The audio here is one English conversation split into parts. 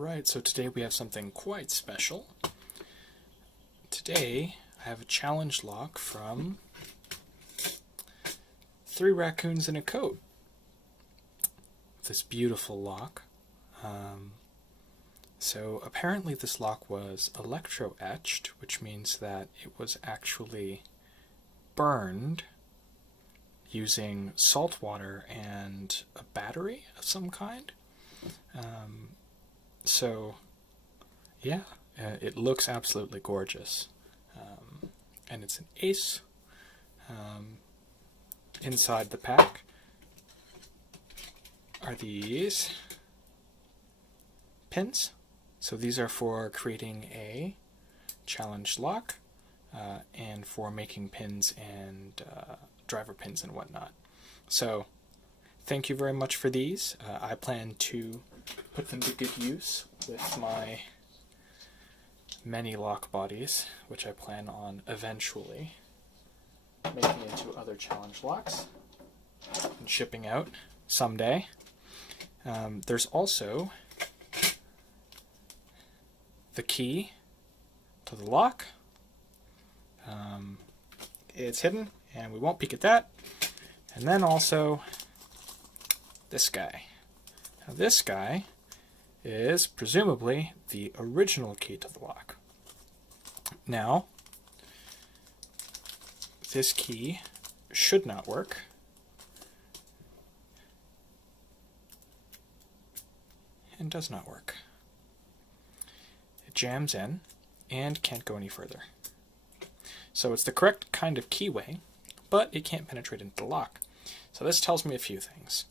Alright, so today we have something quite special. Today I have a challenge lock from Threeraccoonsinacoat. This beautiful lock. So apparently this lock was electro-etched, which means that it was actually burned using salt water and a battery of some kind. So, yeah, it looks absolutely gorgeous. And it's an ace. Inside the pack are these pins. So these are for creating a challenge lock and for making pins and driver pins and whatnot. So thank you very much for these. I plan to put them to good use with my many lock bodies, which I plan on eventually making into other challenge locks and shipping out someday. There's also the key to the lock. It's hidden, and we won't peek at that. And then also this guy. Now this guy is presumably the original key to the lock. Now, this key should not work. And does not work. It jams in and can't go any further. So it's the correct kind of keyway, but it can't penetrate into the lock. So this tells me a few things.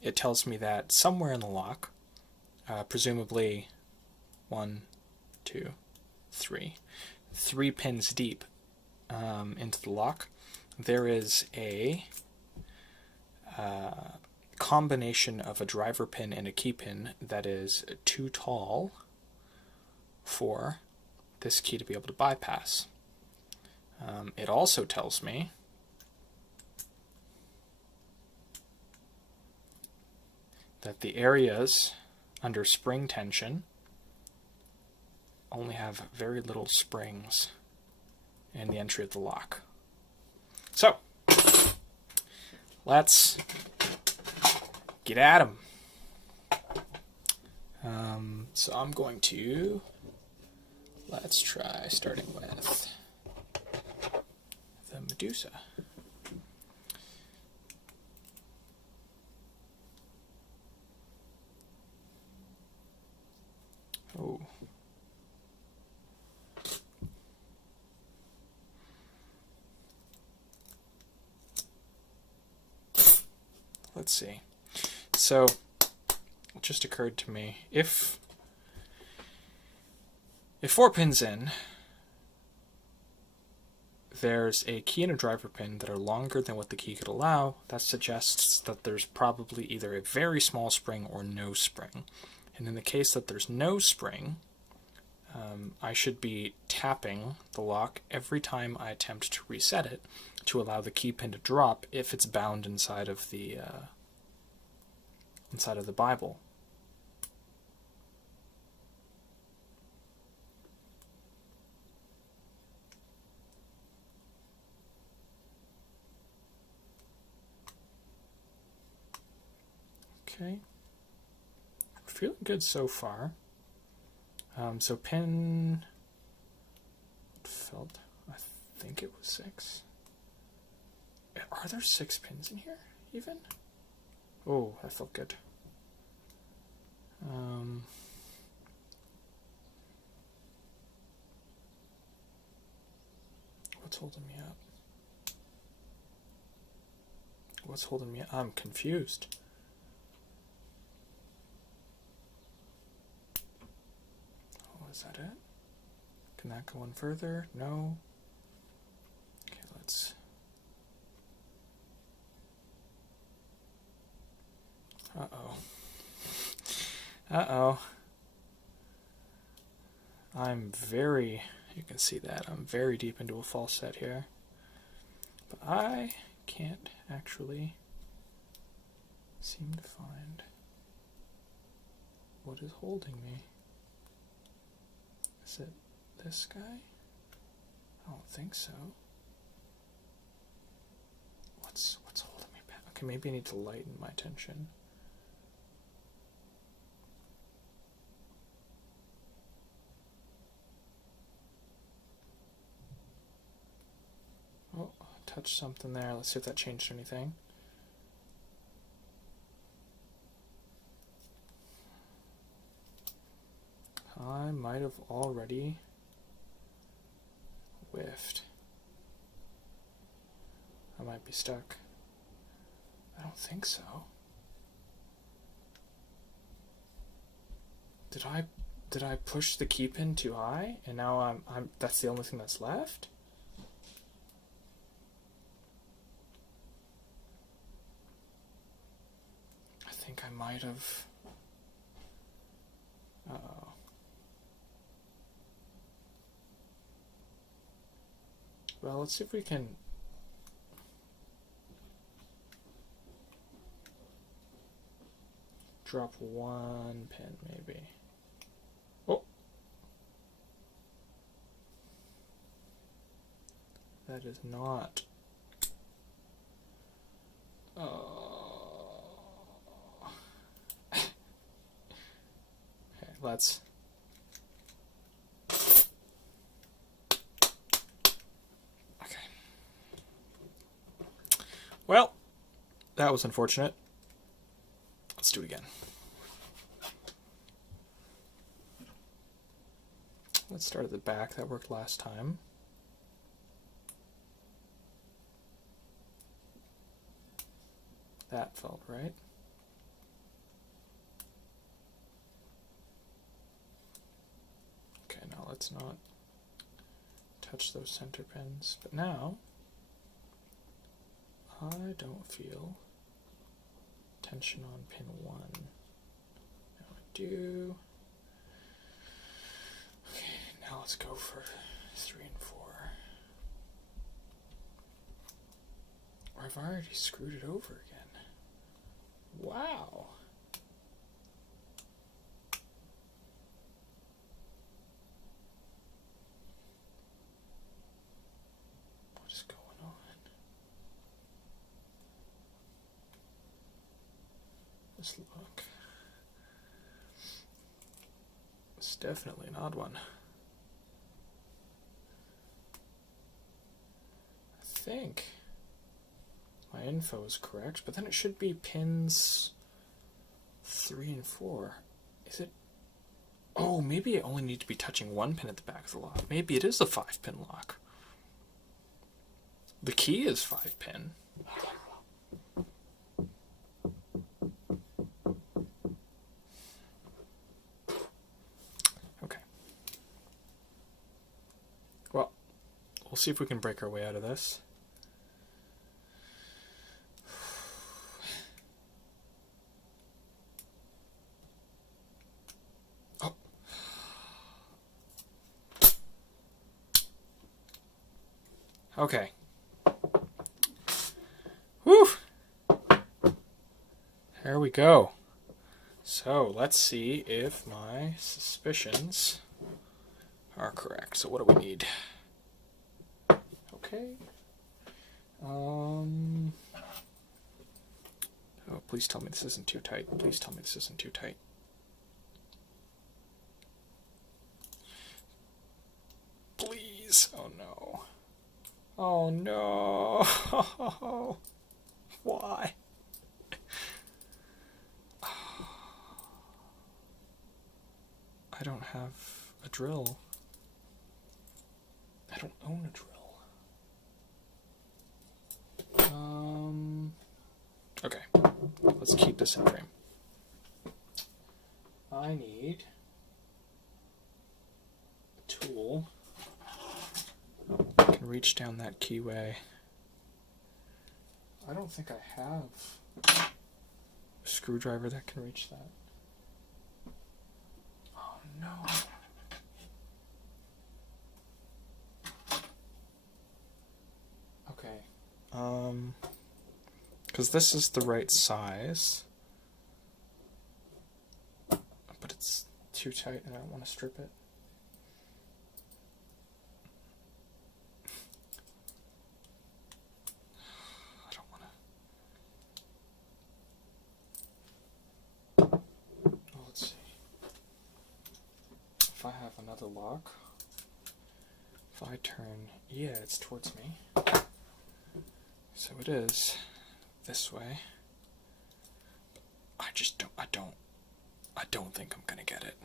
It tells me that somewhere in the lock, presumably 1, 2, 3, 3 pins deep into the lock, there is a combination of a driver pin and a key pin that is too tall for this key to be able to bypass. It also tells me that the areas under spring tension only have very little springs in the entry of the lock. So, let's get at 'em. So I'm going to, let's try starting with the Medusa. Oh. Let's see. So, it just occurred to me, if 4 pins in, there's a key and a driver pin that are longer than what the key could allow, that suggests that there's probably either a very small spring or no spring. And in the case that there's no spring, I should be tapping the lock every time I attempt to reset it to allow the key pin to drop if it's bound inside of the Bible. Okay. Feeling good so far. So pin felt, I think it was 6. Are there 6 pins in here even? Oh, that felt good. What's holding me up? What's holding me up? I'm confused. Is that it? Can that go on further? No. Okay, let's... Uh-oh. Uh-oh. I'm very... You can see that. I'm very deep into a false set here. But I can't actually seem to find what is holding me? Is it this guy? I don't think so. What's holding me back? Okay, maybe I need to lighten my tension. Oh, touched something there. Let's see if that changed anything. I might have already whiffed. I might be stuck. I don't think so. Did I push the key pin too high and now I'm that's the only thing that's left? I think I might have. Uh-oh. Well, let's see if we can drop one pin, maybe. Oh! That is not. Oh. Okay, let's. Well, that was unfortunate. Let's do it again. Let's start at the back. That worked last time. That felt right. Okay, now let's not touch those center pins. But now, I don't feel tension on pin 1. Now I do. Okay, now let's go for 3 and 4. Or I've already screwed it over again. Wow. What is going on? Let's look. It's definitely an odd one. I think my info is correct, but then it should be pins 3 and 4. Is it? Oh, maybe I only need to be touching one pin at the back of the lock. Maybe it is a 5-pin lock. The key is 5-pin. Okay. Well, we'll see if we can break our way out of this. Okay. Whew. There we go. So let's see if my suspicions are correct. So what do we need? Okay. Oh, please tell me this isn't too tight. Please tell me this isn't too tight. Please. Oh no. Oh no. Why? I don't have a drill. I don't own a drill. Okay, let's keep this in frame. I need a tool. I can reach down that keyway. I don't think I have a screwdriver that can reach that. Oh no. Okay. Because this is the right size, but it's too tight and I don't want to strip it. I don't want to. Oh, let's see. If I have another lock, if I turn, yeah, it's towards me. So it is this way. I don't think I'm gonna get it.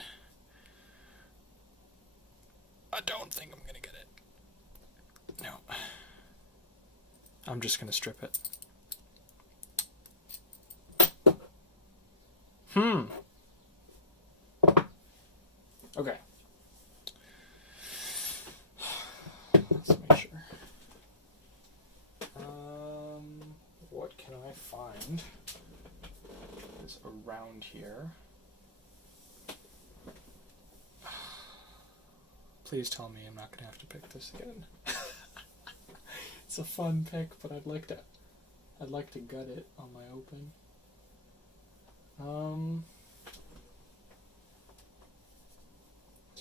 I don't think I'm gonna get it. No. I'm just gonna strip it. Okay. Let's make sure. What can I find is around here? Please tell me I'm not going to have to pick this again. It's a fun pick, but I'd like to gut it on my open.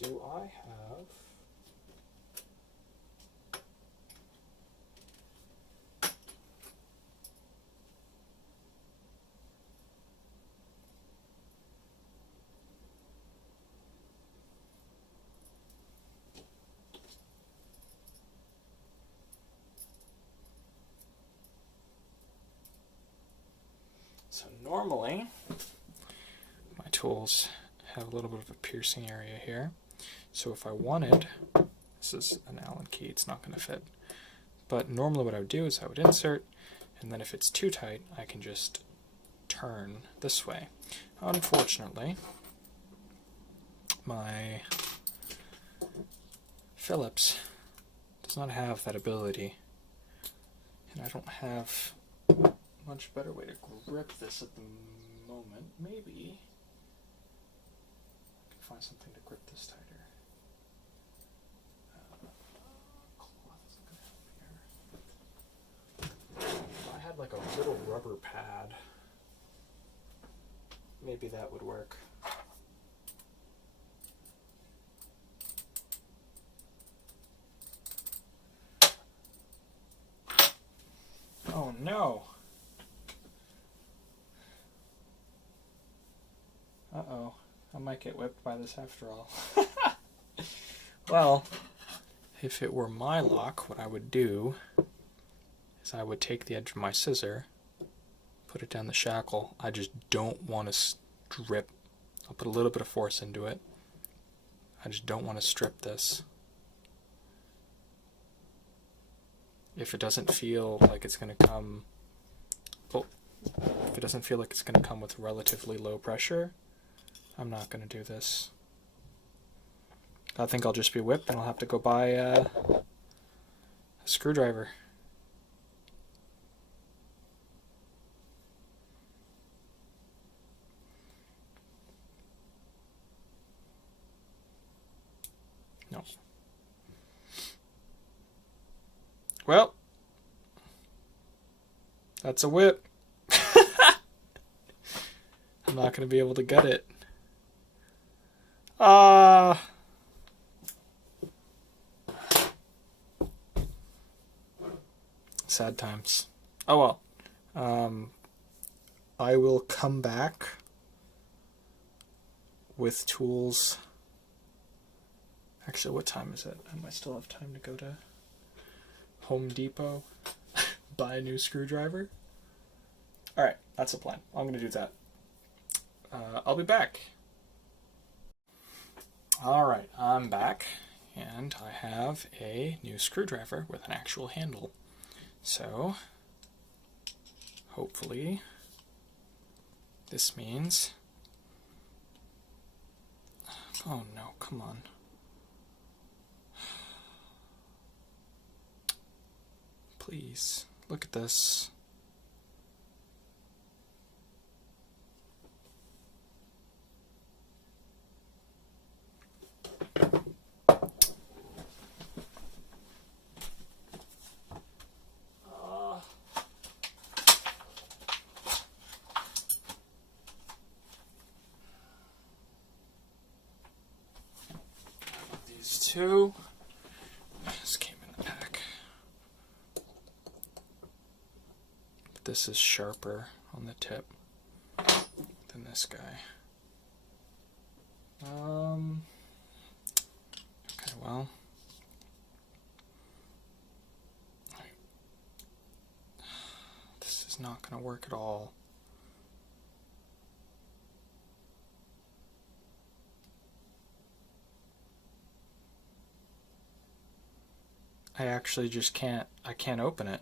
Do I have? So normally, my tools have a little bit of a piercing area here. So if I wanted, this is an Allen key, it's not going to fit. But normally what I would do is I would insert, and then if it's too tight, I can just turn this way. Unfortunately, my Phillips does not have that ability, and I don't have much better way to grip this at the moment. Maybe I can find something to grip this tighter. Cloth isn't going to help here. If I had like a little rubber pad, maybe that would work. Oh no! Uh-oh, I might get whipped by this after all. Well, if it were my lock, what I would do is I would take the edge of my scissor, put it down the shackle. I just don't want to strip. I'll put a little bit of force into it. I just don't want to strip this. If it doesn't feel like it's going to come, well, if it doesn't feel like it's going to come with relatively low pressure, I'm not going to do this. I think I'll just be whipped and I'll have to go buy a screwdriver. No. Well, that's a whip. I'm not going to be able to get it. Sad times. Oh well. I will come back with tools. Actually, what time is it? I might still have time to go to Home Depot, buy a new screwdriver. Alright, that's the plan. I'm going to do that. I'll be back. Alright, I'm back, and I have a new screwdriver with an actual handle. So, hopefully, this means... Oh no, come on. Please, look at this. 2. This came in the pack. But this is sharper on the tip than this guy. Okay, well. This is not going to work at all. I actually just can't, I can't open it.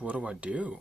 What do I do?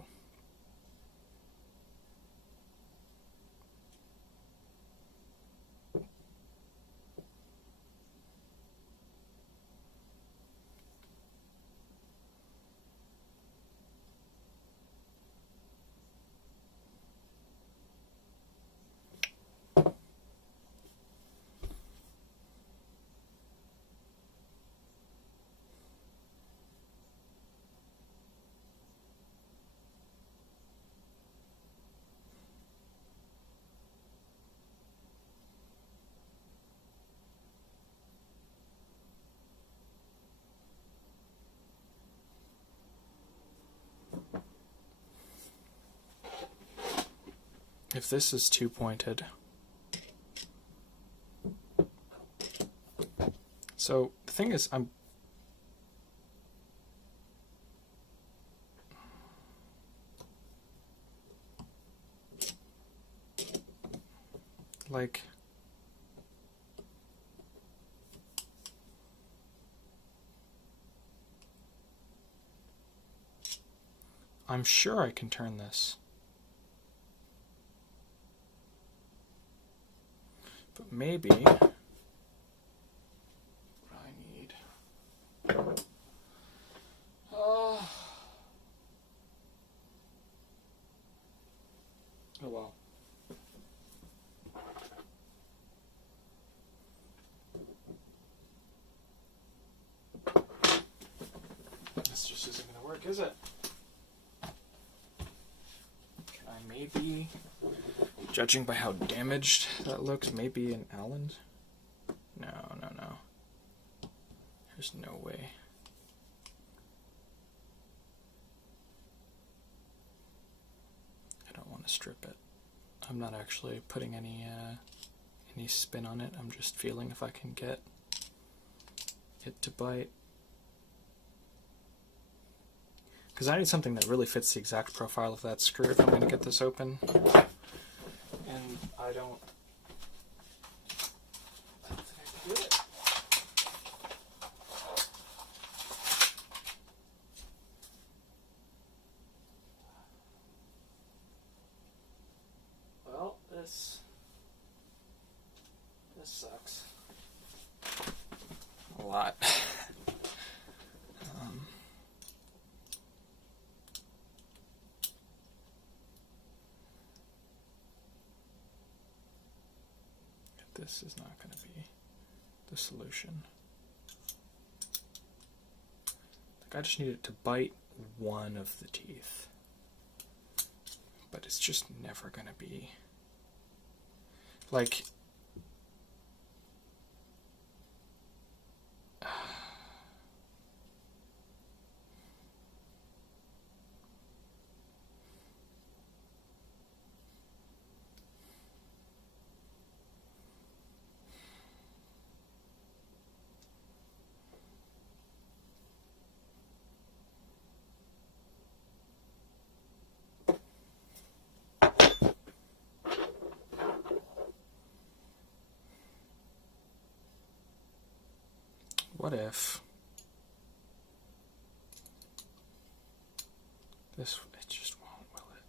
If this is too pointed. So the thing is, I'm like, I'm sure I can turn this. But maybe what I need. Oh well. This just isn't going to work, is it? Can I maybe, judging by how damaged that looks, maybe an Allen? No. There's no way. I don't want to strip it. I'm not actually putting any spin on it. I'm just feeling if I can get it to bite. Because I need something that really fits the exact profile of that screw if I'm going to get this open. And I don't think I can do it. Well, this sucks a lot. This is not going to be the solution. Like, I just need it to bite one of the teeth. But it's just never going to be like, what if this, it just won't, will it?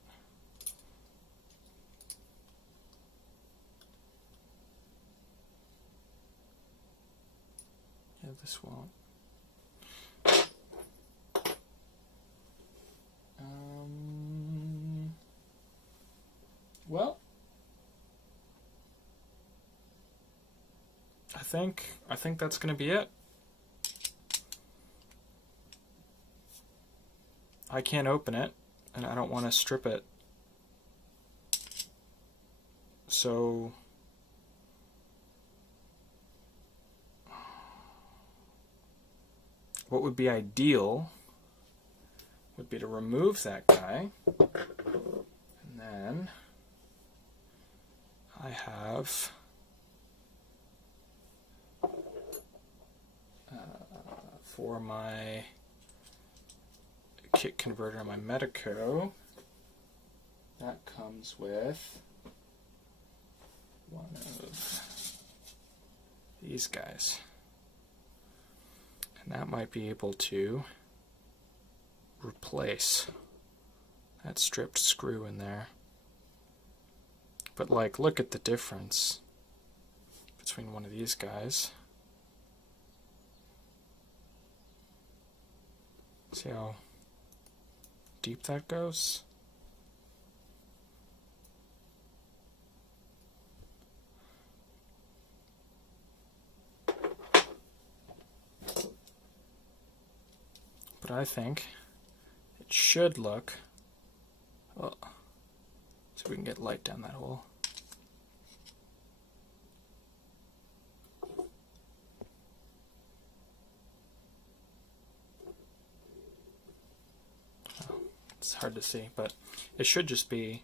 Yeah, this won't. Well, I think that's going to be it. I can't open it, and I don't want to strip it. So what would be ideal would be to remove that guy, and then I have for my kit converter, my Medico, that comes with one of these guys. And that might be able to replace that stripped screw in there. But like, look at the difference between one of these guys. See how deep that goes? But I think it should look, oh, so we can get light down that hole. Oh, it's hard to see, but it should just be,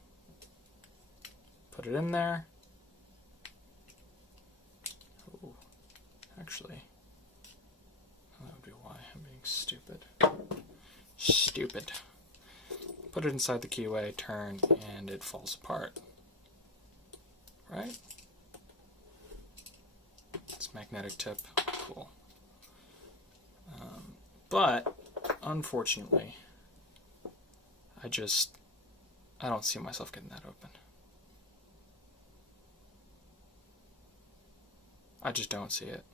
put it in there. Oh, actually, that would be why I'm being stupid. Stupid. Put it inside the keyway, turn, and it falls apart. Right? It's magnetic tip. Cool. But, unfortunately, I don't see myself getting that open. I just don't see it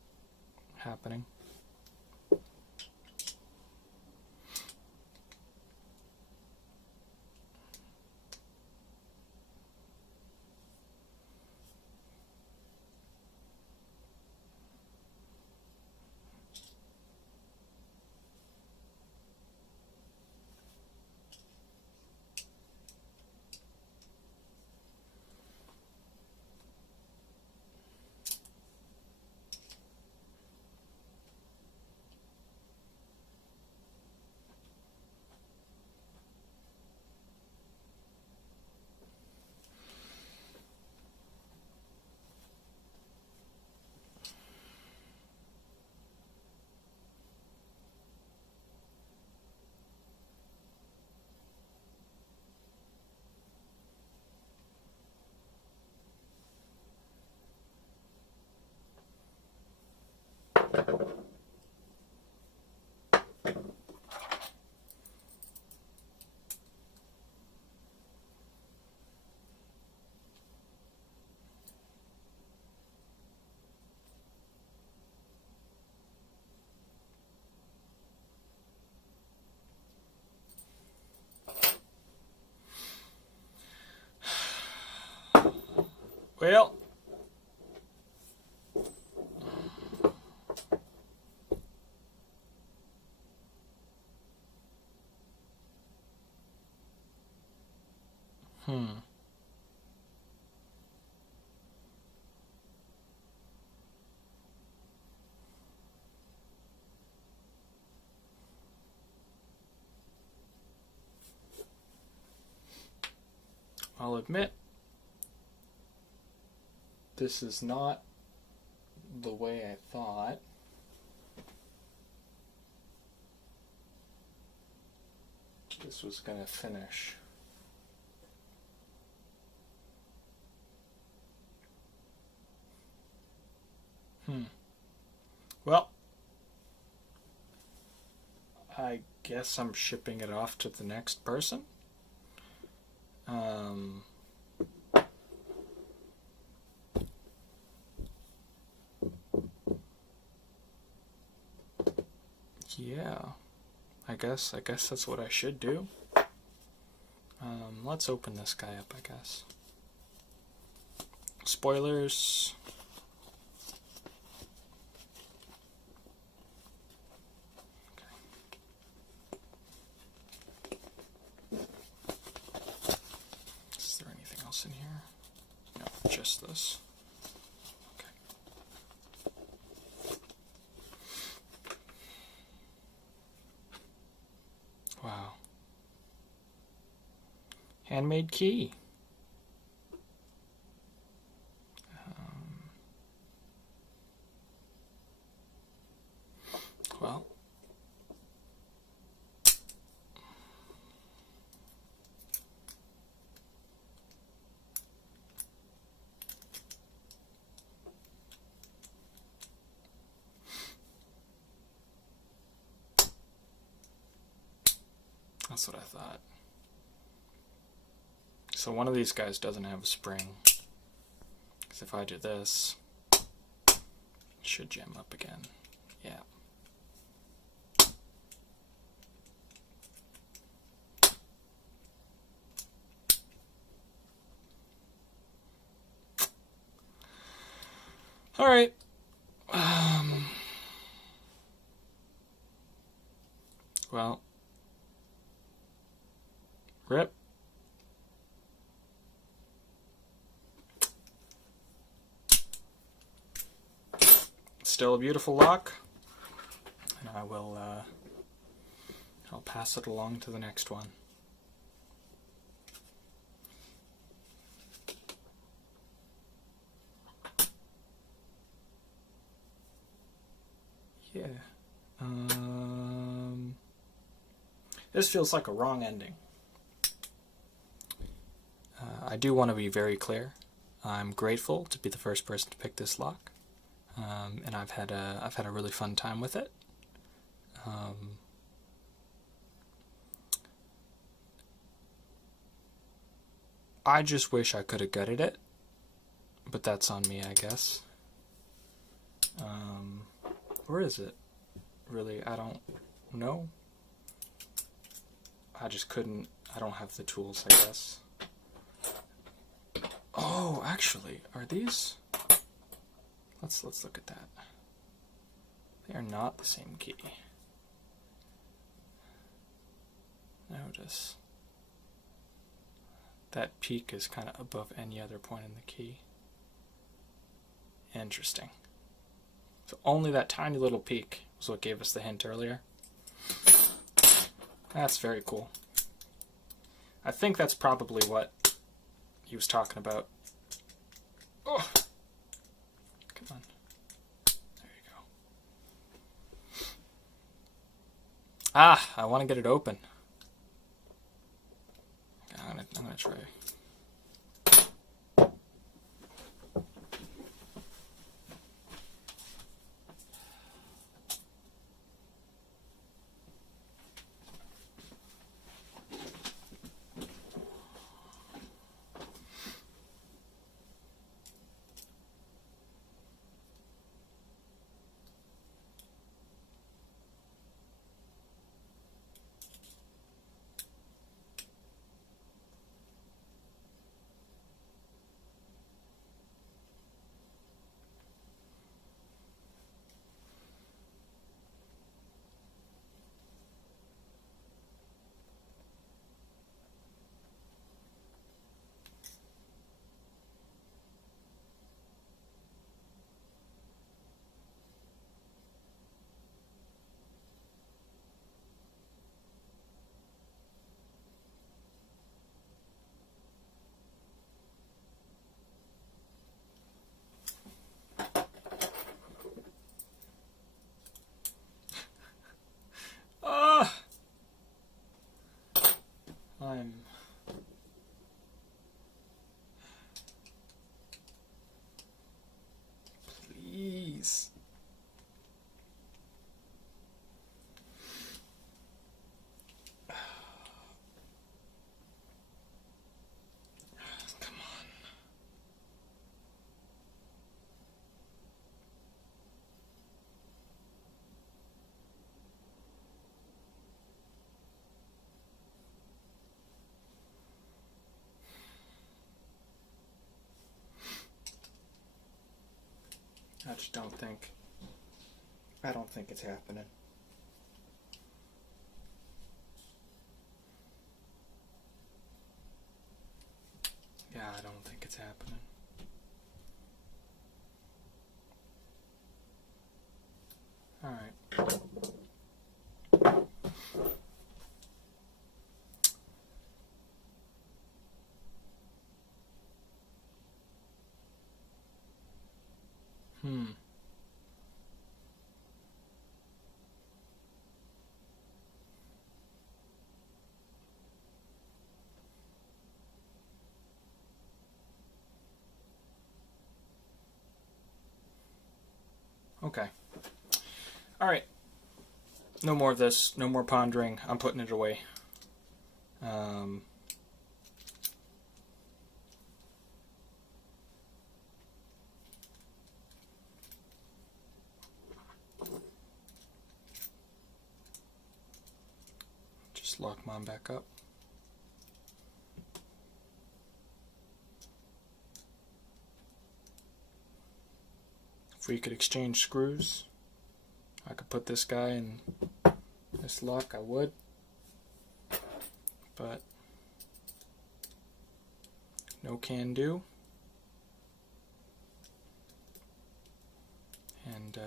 happening. Well, I'll admit, this is not the way I thought. This was going to finish. Well, I guess I'm shipping it off to the next person. Yeah, I guess that's what I should do. Let's open this guy up, I guess. Spoilers. Okay. just this. Okay. Wow. Handmade key. Well, that's what I thought. So one of these guys doesn't have a spring. Because if I do this, it should jam up again. Yeah. All right. Well, rip. Still a beautiful lock, and I'll pass it along to the next one. Yeah. This feels like a wrong ending. I do want to be very clear. I'm grateful to be the first person to pick this lock, and I've had a really fun time with it. I just wish I could have gutted it, but that's on me, I guess. Where is it? Really, I don't know. I just couldn't. I don't have the tools, I guess. Oh, actually, are these? Let's look at that. They are not the same key. Notice that peak is kind of above any other point in the key. Interesting. So only that tiny little peak was what gave us the hint earlier. That's very cool. I think that's probably what he was talking about. Oh, come on. There you go. Ah, I want to get it open. I'm gonna try. I'm please. Come on. I don't think it's happening. Yeah, I don't think it's happening. Okay. Alright. No more of this. No more pondering. I'm putting it away. Just lock mine back up. If we could exchange screws, I could put this guy in this lock, I would. But no can do. And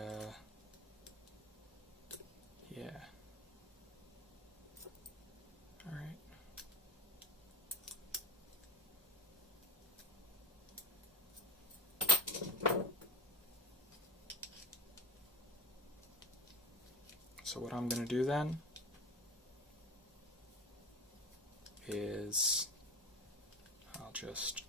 yeah. All right. So what I'm going to do then is I'll just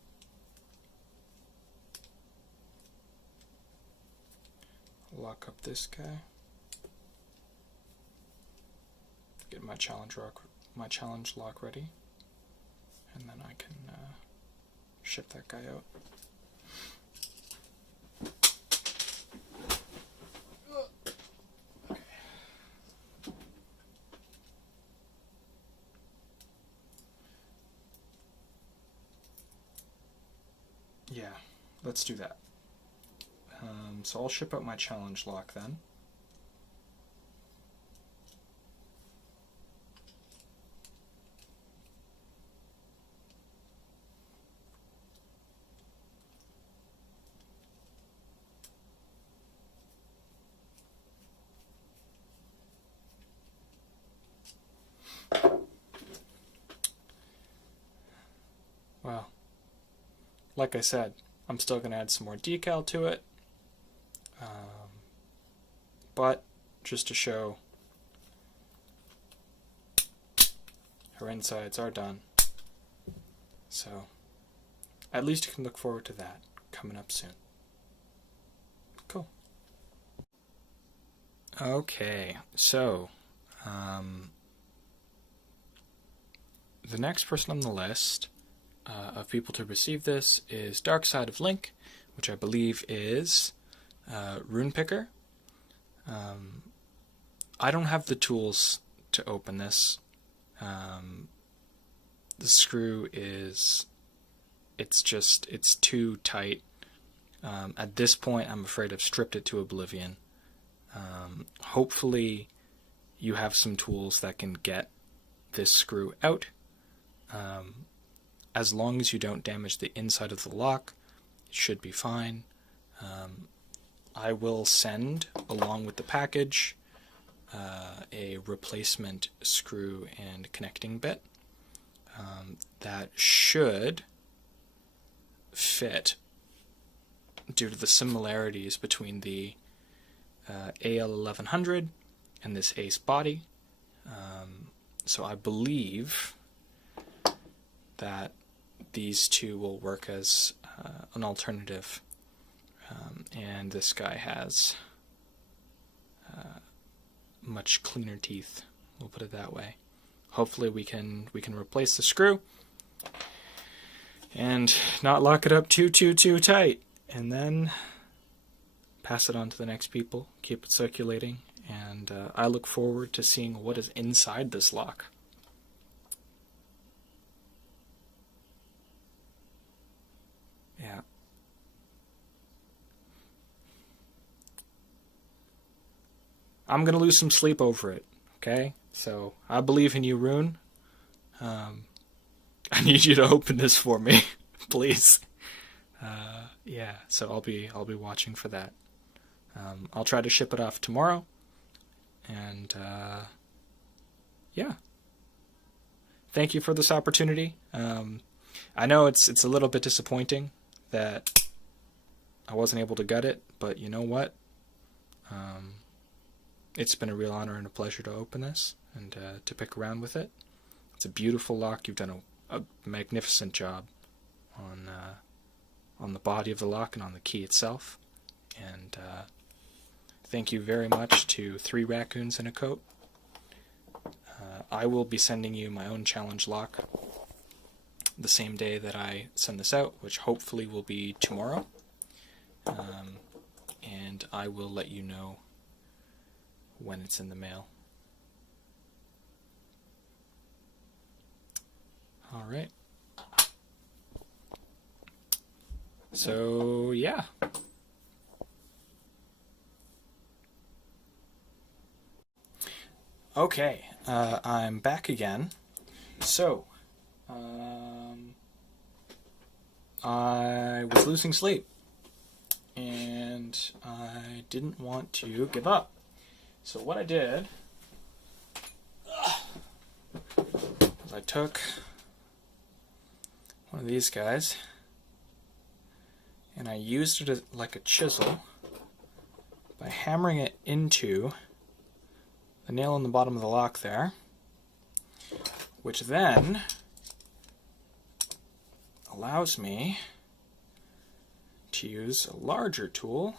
lock up this guy, get my challenge lock ready, and then I can ship that guy out. Yeah, let's do that. So I'll ship out my challenge lock then. Well, like I said, I'm still going to add some more decal to it, but just to show her insides are done. So at least you can look forward to that coming up soon. Cool. Okay, so the next person on the list of people to receive this is darksideoflink, which I believe is Roon Picker. I don't have the tools to open this. The screw it's too tight. At this point, I'm afraid I've stripped it to oblivion. Hopefully you have some tools that can get this screw out. As long as you don't damage the inside of the lock, it should be fine. I will send, along with the package, a replacement screw and connecting bit that should fit due to the similarities between the AL1100 and this Ace body. So I believe that these two will work as an alternative, and this guy has much cleaner teeth, we'll put it that way. Hopefully we can replace the screw and not lock it up too tight, and then pass it on to the next people, keep it circulating, and I look forward to seeing what is inside this lock. Yeah. I'm going to lose some sleep over it, okay? So I believe in you, Roon. I need you to open this for me, please. Yeah, so I'll be watching for that. I'll try to ship it off tomorrow, and yeah. Thank you for this opportunity. I know it's a little bit disappointing that I wasn't able to gut it, but you know what? It's been a real honor and a pleasure to open this and to pick around with it. It's a beautiful lock. You've done a magnificent job on the body of the lock and on the key itself. And thank you very much to 3Raccoonsinacoat. I will be sending you my own challenge lock the same day that I send this out, which hopefully will be tomorrow. And I will let you know when it's in the mail. All right. So, yeah. Okay, I'm back again. So, I was losing sleep, and I didn't want to give up. So what I did was I took one of these guys, and I used it as, like a chisel by hammering it into the nail in the bottom of the lock there, which then allows me to use a larger tool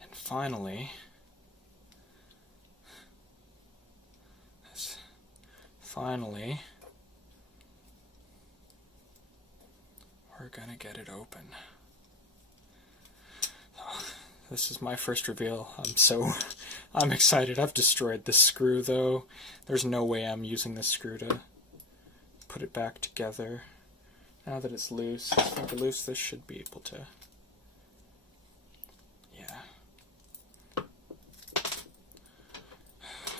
and finally we're gonna get it open. This is my first reveal. I'm excited. I've destroyed this screw though. There's no way I'm using this screw to put it back together. Now that it's loose, it's finger loose, this should be able to. Yeah.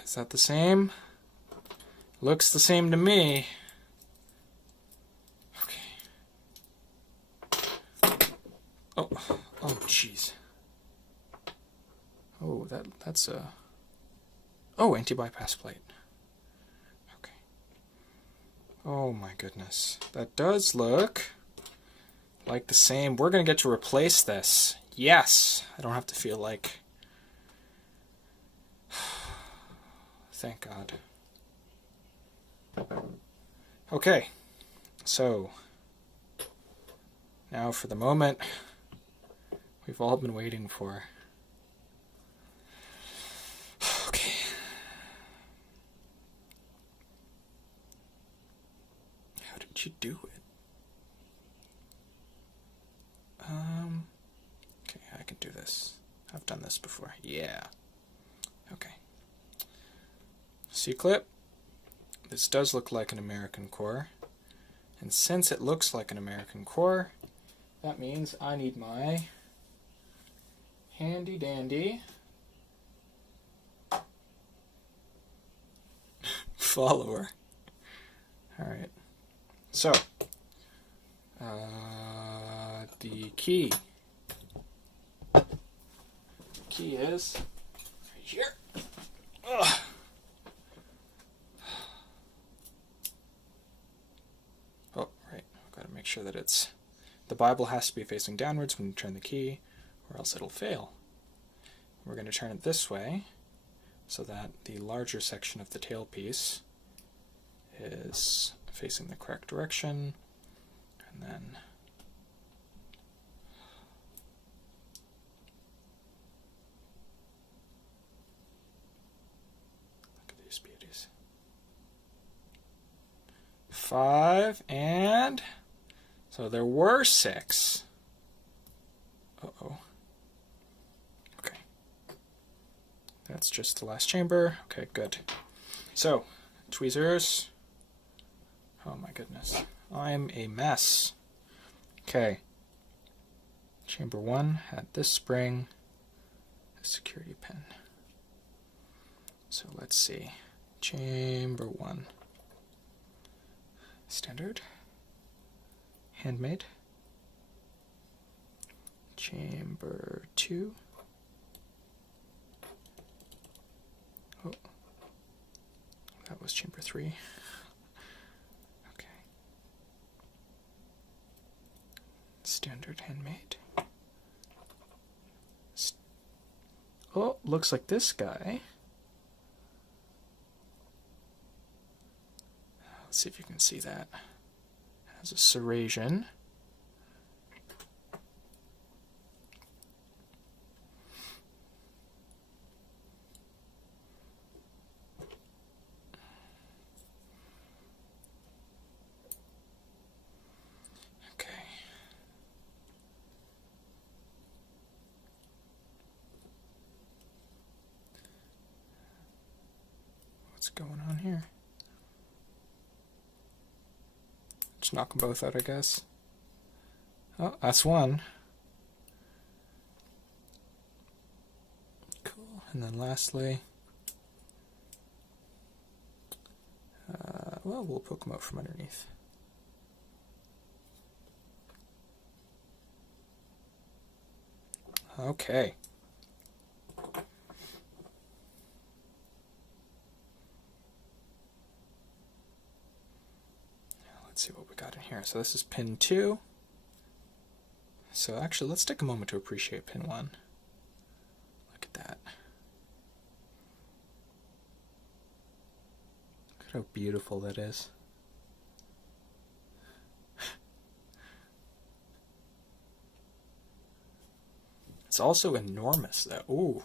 Is that the same? Looks the same to me. Okay. Oh, jeez. Oh, that's a... Oh, anti-bypass plate. Okay. Oh my goodness. That does look like the same. We're going to get to replace this. Yes! I don't have to feel like... Thank God. Okay. So, now for the moment we've all been waiting for. You do it. Okay, I can do this. I've done this before. Yeah. Okay. C-clip. This does look like an American core. And since it looks like an American core, that means I need my handy dandy follower. Alright. So, the key is right here. Ugh. Oh, right. I've got to make sure that the Bible has to be facing downwards when you turn the key, or else it'll fail. We're going to turn it this way so that the larger section of the tailpiece is facing the correct direction, and then look at these beauties. 5, and so there were 6. Uh-oh. Okay. That's just the last chamber. Okay, good. So, tweezers. Oh my goodness. I'm a mess. Okay. Chamber 1 had this spring, a security pin. So let's see. Chamber 1. Standard. Handmade. Chamber 2. Oh. That was chamber 3. Standard handmade. Oh, looks like this guy. Let's see if you can see that. Has a serration. What's going on here? Just knock them both out, I guess. Oh, that's one. Cool. And then lastly, well, we'll poke them out from underneath. Okay. Let's see what we got in here. So this is pin 2. So actually, let's take a moment to appreciate pin 1. Look at that. Look at how beautiful that is. It's also enormous, though. Ooh,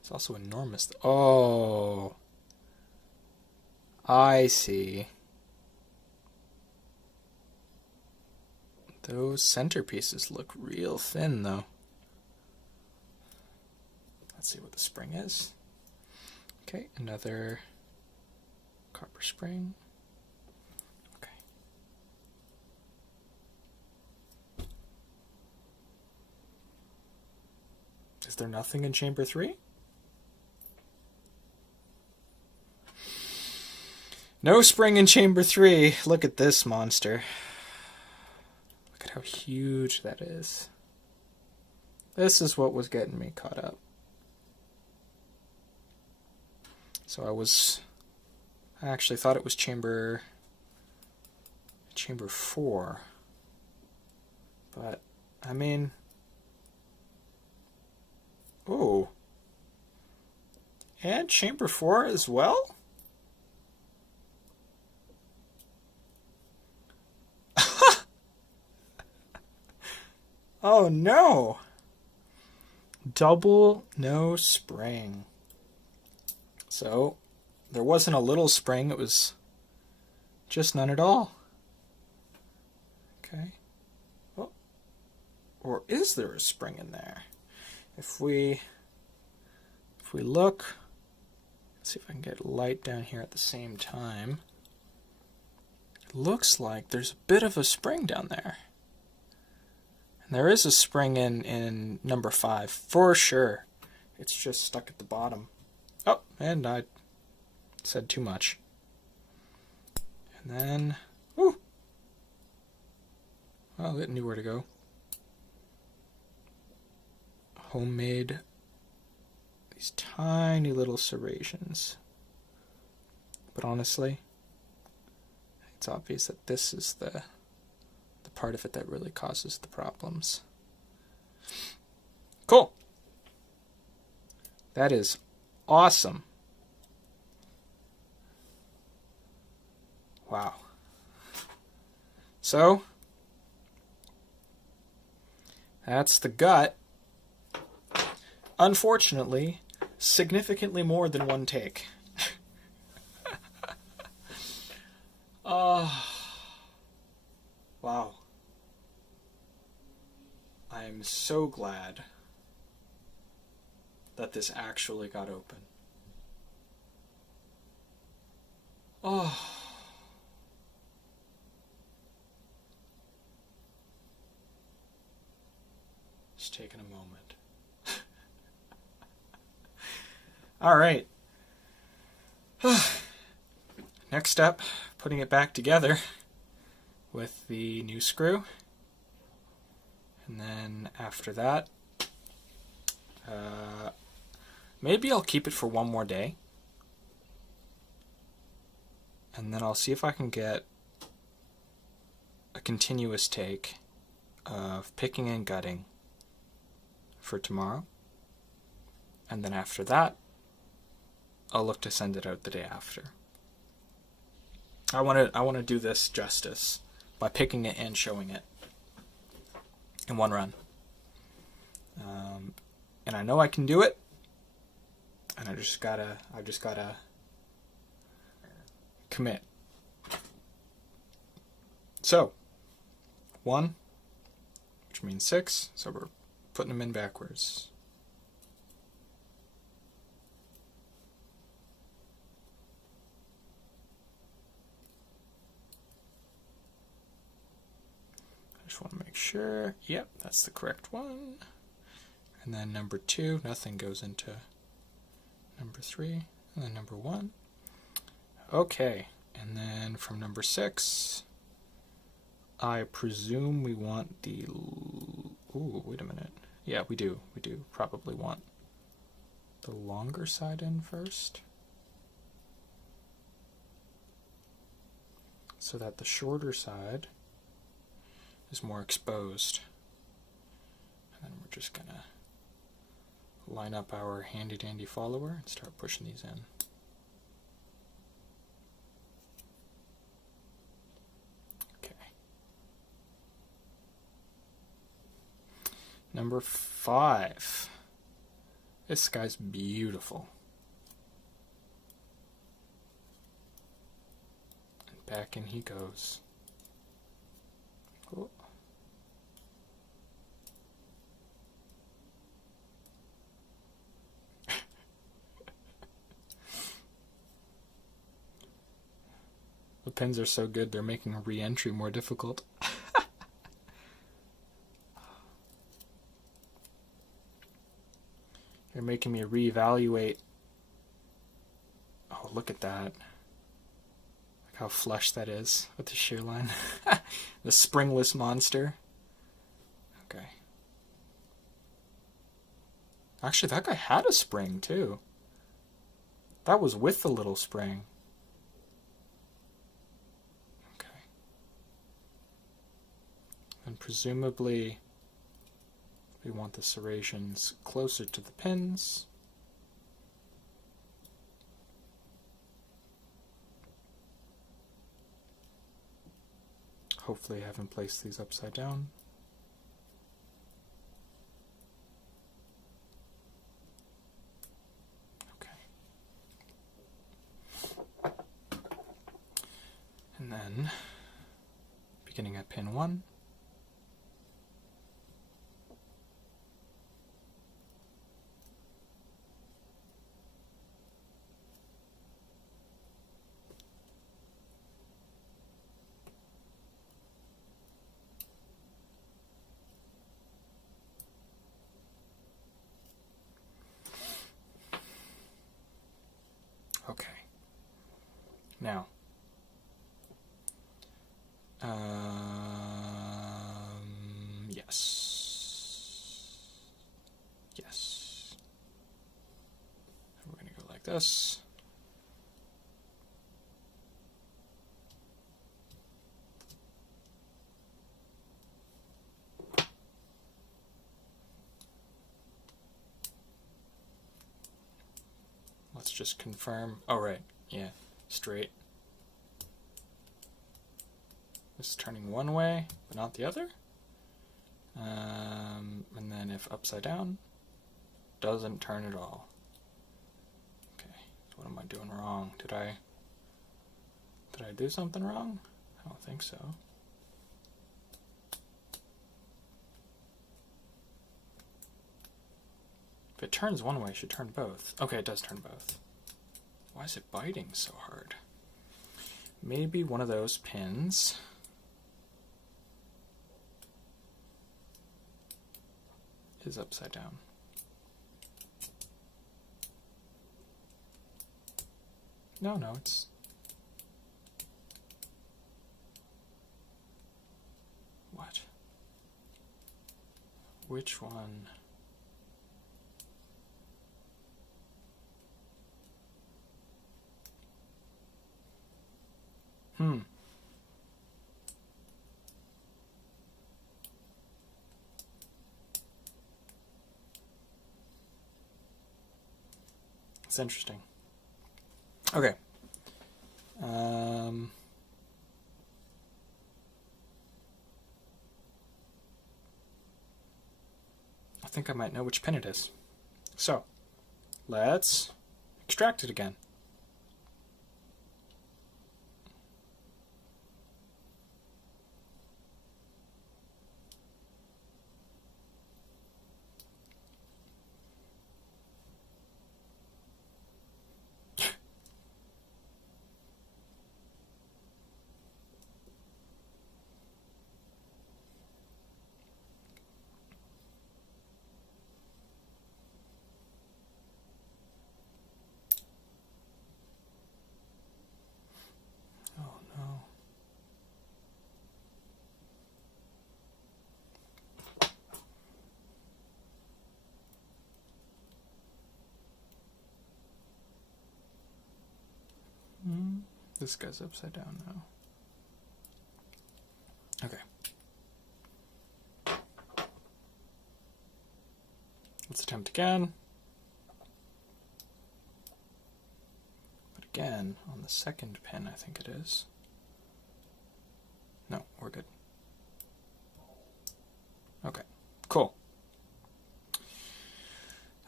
it's also enormous. Oh, I see. Those centerpieces look real thin, though. Let's see what the spring is. Okay, another copper spring. Okay. Is there nothing in chamber 3? No spring in chamber 3. Look at this monster. Look at how huge that is. This is what was getting me caught up. So I actually thought it was chamber 4. But, I mean, oh. And chamber 4 as well? Oh no! Double no spring. So, there wasn't a little spring, it was just none at all. Okay. Oh. Or is there a spring in there? If we look, let's see if I can get light down here at the same time. It looks like there's a bit of a spring down there. And there is a spring in number 5, for sure. It's just stuck at the bottom. Oh, and I said too much. And then, whoo! Well, it knew where to go. Homemade, these tiny little serrations. But honestly, it's obvious that this is the part of it that really causes the problems. Cool. That is awesome. Wow. So, that's the gut. Unfortunately, significantly more than one take. Oh, wow. I'm so glad that this actually got open. Oh. Just taking a moment. All right. Next up, putting it back together with the new screw. And then after that, maybe I'll keep it for one more day. And then I'll see if I can get a continuous take of picking and gutting for tomorrow. And then after that, I'll look to send it out the day after. I want to do this justice by picking it and showing it in one run. And I know I can do it. And I just gotta commit. So, 1, which means 6, so we're putting them in backwards. make sure. Yep, that's the correct one. And then number 2, nothing goes into number 3, and then number 1. Okay, and then from number 6, I presume we want the... Ooh, wait a minute. Yeah, we do. We do probably want the longer side in first, so that the shorter side is more exposed. And then we're just gonna line up our handy dandy follower and start pushing these in. Okay. Number 5. This guy's beautiful. And back in he goes. Oh. The pins are so good, they're making re-entry more difficult. You're making me reevaluate. Oh, look at that. Look how flush that is with the shear line. The springless monster. Okay. Actually, that guy had a spring, too. That was with the little spring. Okay. And presumably, we want the serrations closer to the pins. Hopefully I haven't placed these upside down. Okay. And then, beginning at pin 1, okay. Now, yes. Yes. We're going to go like this. Let's just confirm. Oh, right. Yeah. Straight. This is turning one way, but not the other. And then if upside down, doesn't turn at all. Okay. So what am I doing wrong? Did I do something wrong? I don't think so. If it turns one way, it should turn both. Okay, it does turn both. Why is it biting so hard? Maybe one of those pins is upside down. No, it's... What? Which one? It's interesting. Okay. I think I might know which pin it is. So, let's extract it again. This guy's upside down now. Okay. Let's attempt again. But again, on the second pin, I think it is. No, we're good. Okay, cool.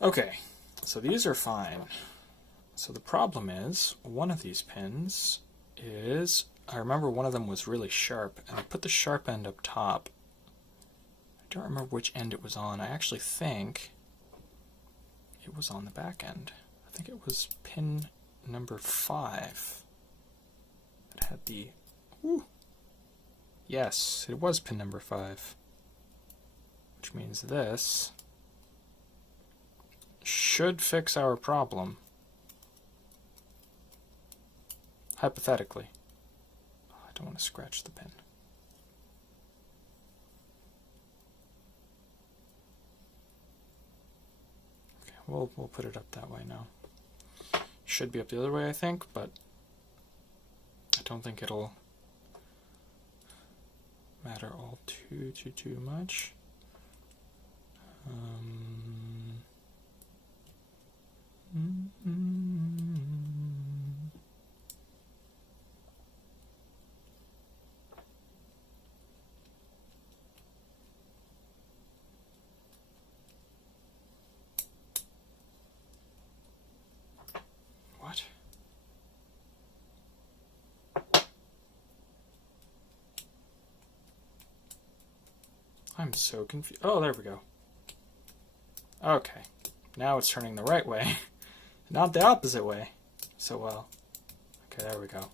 Okay, so these are fine. So the problem is, one of these pins is, I remember one of them was really sharp, and I put the sharp end up top. I don't remember which end it was on. I actually think it was on the back end. I think it was pin number 5. It had the... Woo, yes, it was pin number 5. Which means this should fix our problem. Hypothetically. Oh, I don't want to scratch the pin. Okay, we'll put it up that way now. Should be up the other way, I think, but I don't think it'll matter all too much. What? I'm so confused. Oh, there we go. Okay, now it's turning the right way, not the opposite way. So well. Okay, there we go.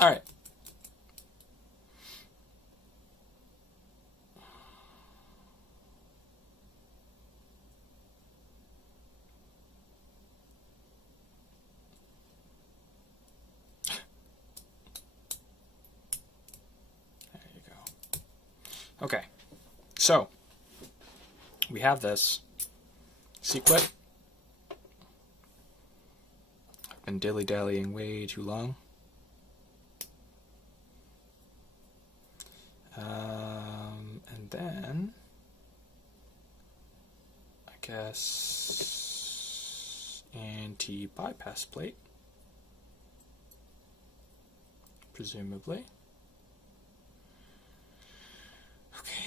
All right. There you go. Okay. So, we have this sequit. I've been dilly-dallying way too long. And then, I guess, anti-bypass plate, presumably. Okay.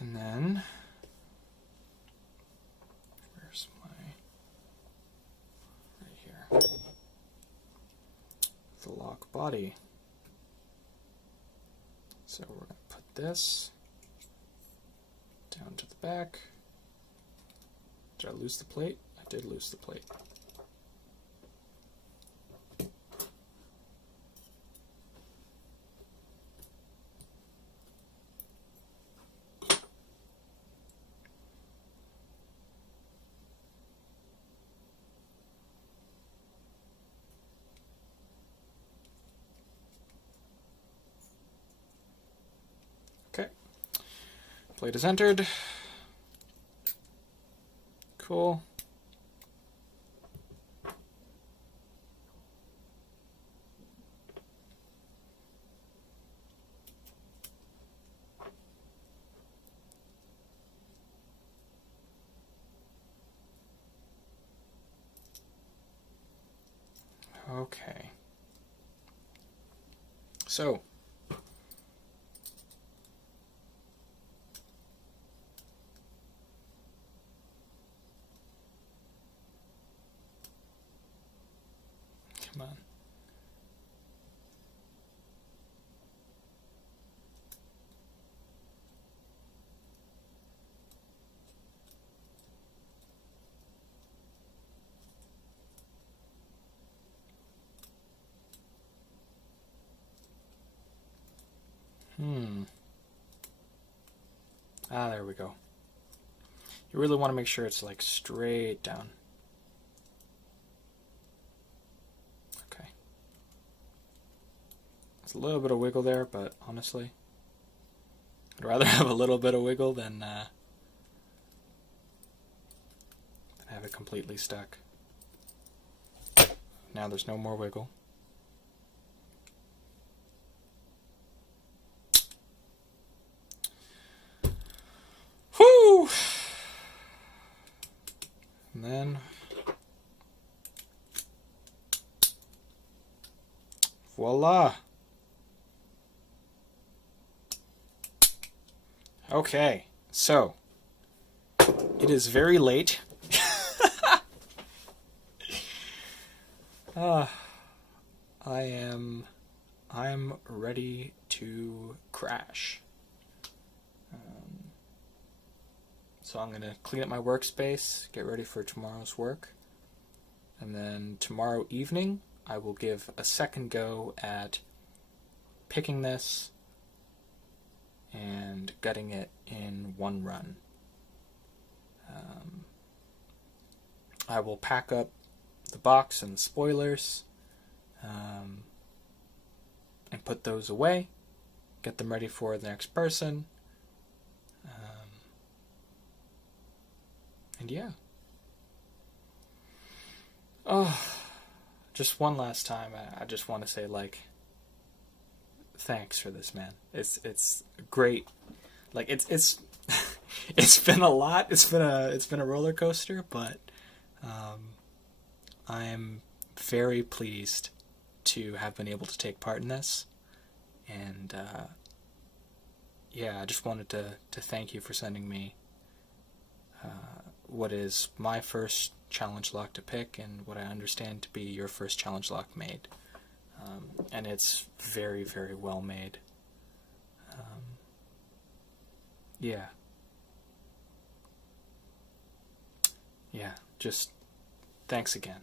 And then, where's my, right here, the lock body. So we're going to put this down to the back. Did I lose the plate? I did lose the plate. Okay, plate is entered. Cool. Okay. So, come on. Ah, there we go. You really want to make sure it's like straight down. Okay. There's a little bit of wiggle there, but honestly, I'd rather have a little bit of wiggle than have it completely stuck. now there's no more wiggle. Whoo! And then voila! Okay, so it is very late. I'm ready to crash. So I'm gonna clean up my workspace, get ready for tomorrow's work, and then tomorrow evening I will give a second go at picking this and gutting it in one run. I will pack up the box and the spoilers and put those away, get them ready for the next person, and yeah. Oh, just one last time, I just want to say, like, thanks for this, man. It's great. Like, it's it's been a lot. It's been a roller coaster, but I'm very pleased to have been able to take part in this, and yeah, I just wanted to thank you for sending me what is my first challenge lock to pick, and what I understand to be your first challenge lock made, and it's very, very well made. Yeah. Yeah, just thanks again.